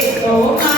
perdoa.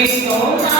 Cristo.